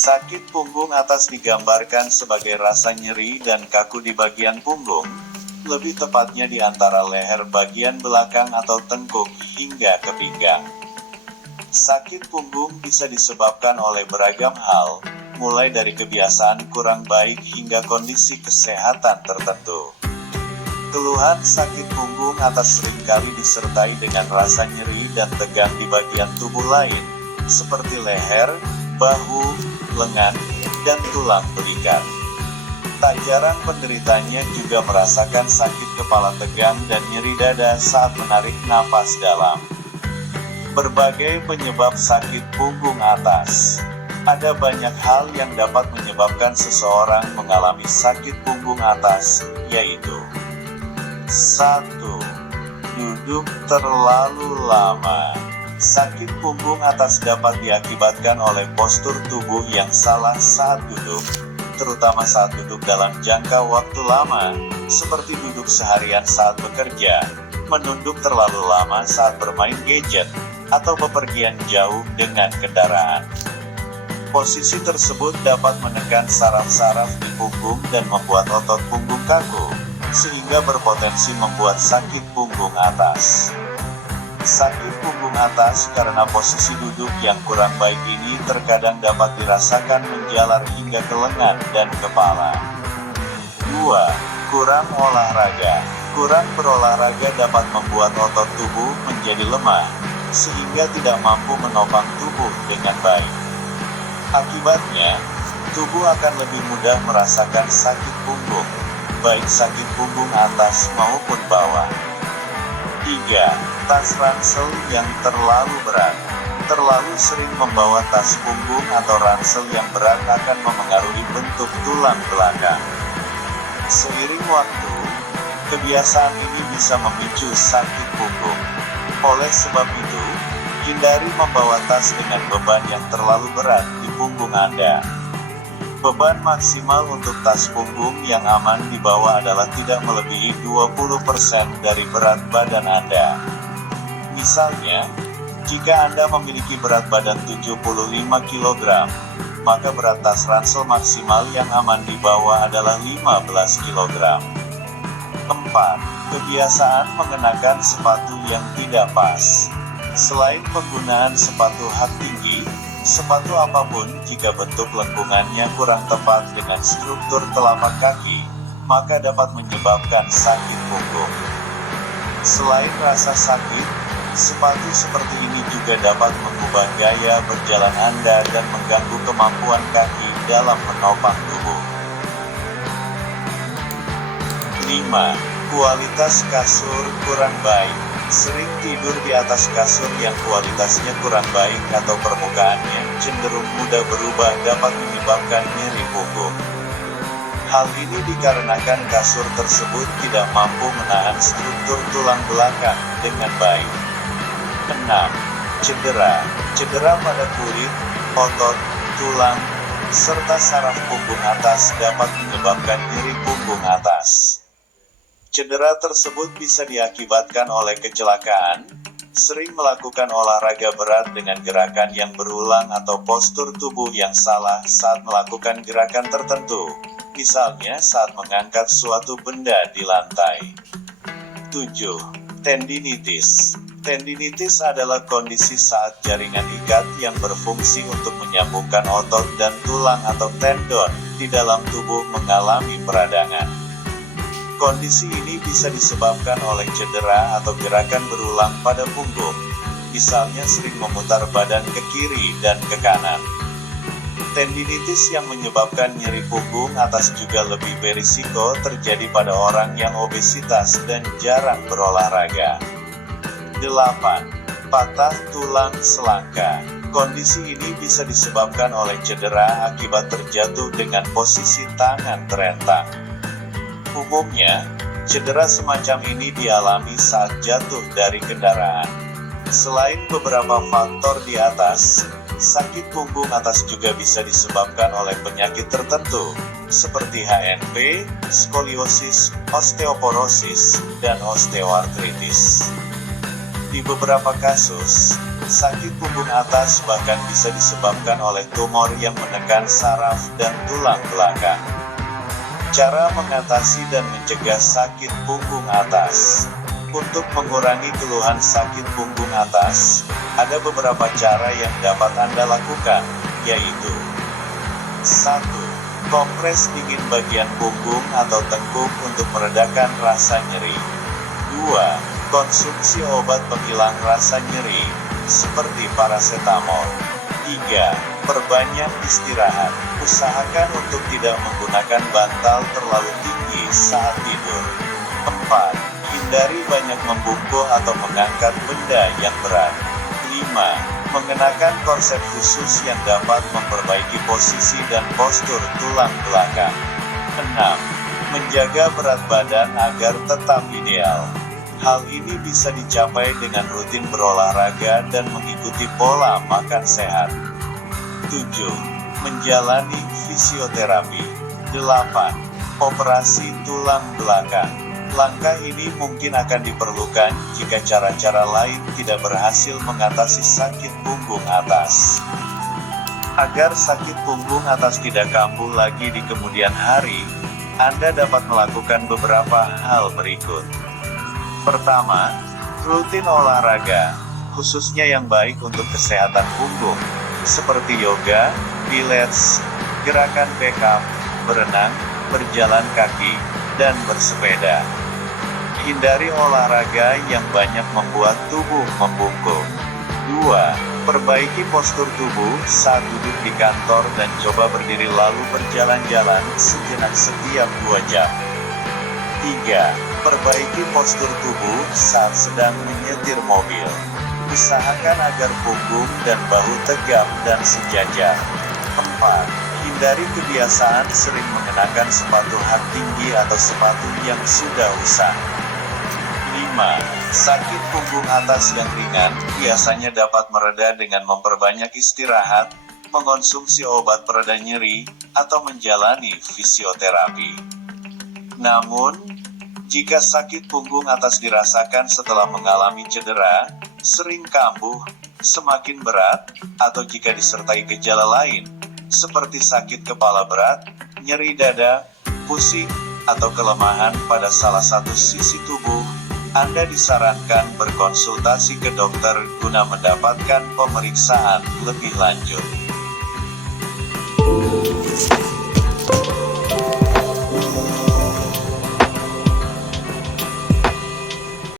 Sakit punggung atas digambarkan sebagai rasa nyeri dan kaku di bagian punggung, lebih tepatnya di antara leher bagian belakang atau tengkuk hingga ke pinggang. Sakit punggung bisa disebabkan oleh beragam hal, mulai dari kebiasaan kurang baik hingga kondisi kesehatan tertentu. Keluhan sakit punggung atas seringkali disertai dengan rasa nyeri dan tegang di bagian tubuh lain, seperti leher, bahu, lengan, dan tulang belikat. Tak jarang penderitanya juga merasakan sakit kepala tegang dan nyeri dada saat menarik napas dalam. Berbagai penyebab sakit punggung atas. Ada banyak hal yang dapat menyebabkan seseorang mengalami sakit punggung atas, yaitu 1. Duduk terlalu lama. Sakit punggung atas dapat diakibatkan oleh postur tubuh yang salah saat duduk, terutama saat duduk dalam jangka waktu lama, seperti duduk seharian saat bekerja, menunduk terlalu lama saat bermain gadget, atau bepergian jauh dengan kendaraan. Posisi tersebut dapat menekan saraf-saraf di punggung dan membuat otot punggung kaku, sehingga berpotensi membuat sakit punggung atas. Sakit punggung atas karena posisi duduk yang kurang baik ini terkadang dapat dirasakan menjalar hingga ke lengan dan kepala. 2. Kurang olahraga. Kurang berolahraga dapat membuat otot tubuh menjadi lemah, sehingga tidak mampu menopang tubuh dengan baik. Akibatnya, tubuh akan lebih mudah merasakan sakit punggung, baik sakit punggung atas maupun bawah. 3. Tas ransel yang terlalu berat. Terlalu sering membawa tas punggung atau ransel yang berat akan memengaruhi bentuk tulang belakang. Seiring waktu, kebiasaan ini bisa memicu sakit punggung. Oleh sebab itu, hindari membawa tas dengan beban yang terlalu berat di punggung Anda. Beban maksimal untuk tas punggung yang aman dibawa adalah tidak melebihi 20% dari berat badan Anda. Misalnya, jika Anda memiliki berat badan 75 kg, maka berat tas ransel maksimal yang aman dibawa adalah 15 kg. 4. Kebiasaan mengenakan sepatu yang tidak pas. Selain penggunaan sepatu hak tinggi, sepatu apapun jika bentuk lengkungannya kurang tepat dengan struktur telapak kaki, maka dapat menyebabkan sakit punggung. Selain rasa sakit, sepatu seperti ini juga dapat mengubah gaya berjalan Anda dan mengganggu kemampuan kaki dalam menopang tubuh. 5. Kualitas kasur kurang baik. Sering tidur di atas kasur yang kualitasnya kurang baik atau permukaannya cenderung mudah berubah dapat menyebabkan nyeri punggung. Hal ini dikarenakan kasur tersebut tidak mampu menahan struktur tulang belakang dengan baik. 6. Cedera. Cedera pada kulit, otot, tulang, serta saraf punggung atas dapat menyebabkan nyeri punggung atas. Cedera tersebut bisa diakibatkan oleh kecelakaan, sering melakukan olahraga berat dengan gerakan yang berulang atau postur tubuh yang salah saat melakukan gerakan tertentu, misalnya saat mengangkat suatu benda di lantai. 7. Tendinitis. Tendinitis adalah kondisi saat jaringan ikat yang berfungsi untuk menyambungkan otot dan tulang atau tendon di dalam tubuh mengalami peradangan. Kondisi ini bisa disebabkan oleh cedera atau gerakan berulang pada punggung, misalnya sering memutar badan ke kiri dan ke kanan. Tendinitis yang menyebabkan nyeri punggung atas juga lebih berisiko terjadi pada orang yang obesitas dan jarang berolahraga. 8. Patah tulang selangka. Kondisi ini bisa disebabkan oleh cedera akibat terjatuh dengan posisi tangan terentang. Umumnya, cedera semacam ini dialami saat jatuh dari kendaraan. Selain beberapa faktor di atas, sakit punggung atas juga bisa disebabkan oleh penyakit tertentu, seperti HNP, skoliosis, osteoporosis, dan osteoartritis. Di beberapa kasus, sakit punggung atas bahkan bisa disebabkan oleh tumor yang menekan saraf dan tulang belakang. Cara mengatasi dan mencegah sakit punggung atas. Untuk mengurangi keluhan sakit punggung atas, ada beberapa cara yang dapat Anda lakukan, yaitu 1. Kompres dingin bagian punggung atau tengkuk untuk meredakan rasa nyeri. 2. Konsumsi obat penghilang rasa nyeri, seperti parasetamol. 3. Perbanyak istirahat. Usahakan untuk tidak menggunakan bantal terlalu tinggi saat tidur. 4. Hindari banyak membungkuk atau mengangkat benda yang berat. 5. Mengenakan korset khusus yang dapat memperbaiki posisi dan postur tulang belakang. 6. Menjaga berat badan agar tetap ideal. Hal ini bisa dicapai dengan rutin berolahraga dan mengikuti pola makan sehat. 7. Menjalani fisioterapi. 8. Operasi tulang belakang. Langkah ini mungkin akan diperlukan jika cara-cara lain tidak berhasil mengatasi sakit punggung atas. Agar sakit punggung atas tidak kambuh lagi di kemudian hari, Anda dapat melakukan beberapa hal berikut. Pertama, rutin olahraga, khususnya yang baik untuk kesehatan punggung, seperti yoga, pilates, gerakan backup, berenang, berjalan kaki, dan bersepeda. Hindari olahraga yang banyak membuat tubuh membungkuk. 2. Perbaiki postur tubuh saat duduk di kantor dan coba berdiri lalu berjalan-jalan sejenak setiap 2 jam. 3. Perbaiki postur tubuh saat sedang menyetir mobil. Usahakan agar punggung dan bahu tegap dan sejajar. 4. Hindari kebiasaan sering mengenakan sepatu hak tinggi atau sepatu yang sudah usang. 5. Sakit punggung atas yang ringan biasanya dapat mereda dengan memperbanyak istirahat, mengonsumsi obat pereda nyeri, atau menjalani fisioterapi. Namun, jika sakit punggung atas dirasakan setelah mengalami cedera, sering kambuh, semakin berat, atau jika disertai gejala lain, seperti sakit kepala berat, nyeri dada, pusing, atau kelemahan pada salah satu sisi tubuh, Anda disarankan berkonsultasi ke dokter guna mendapatkan pemeriksaan lebih lanjut.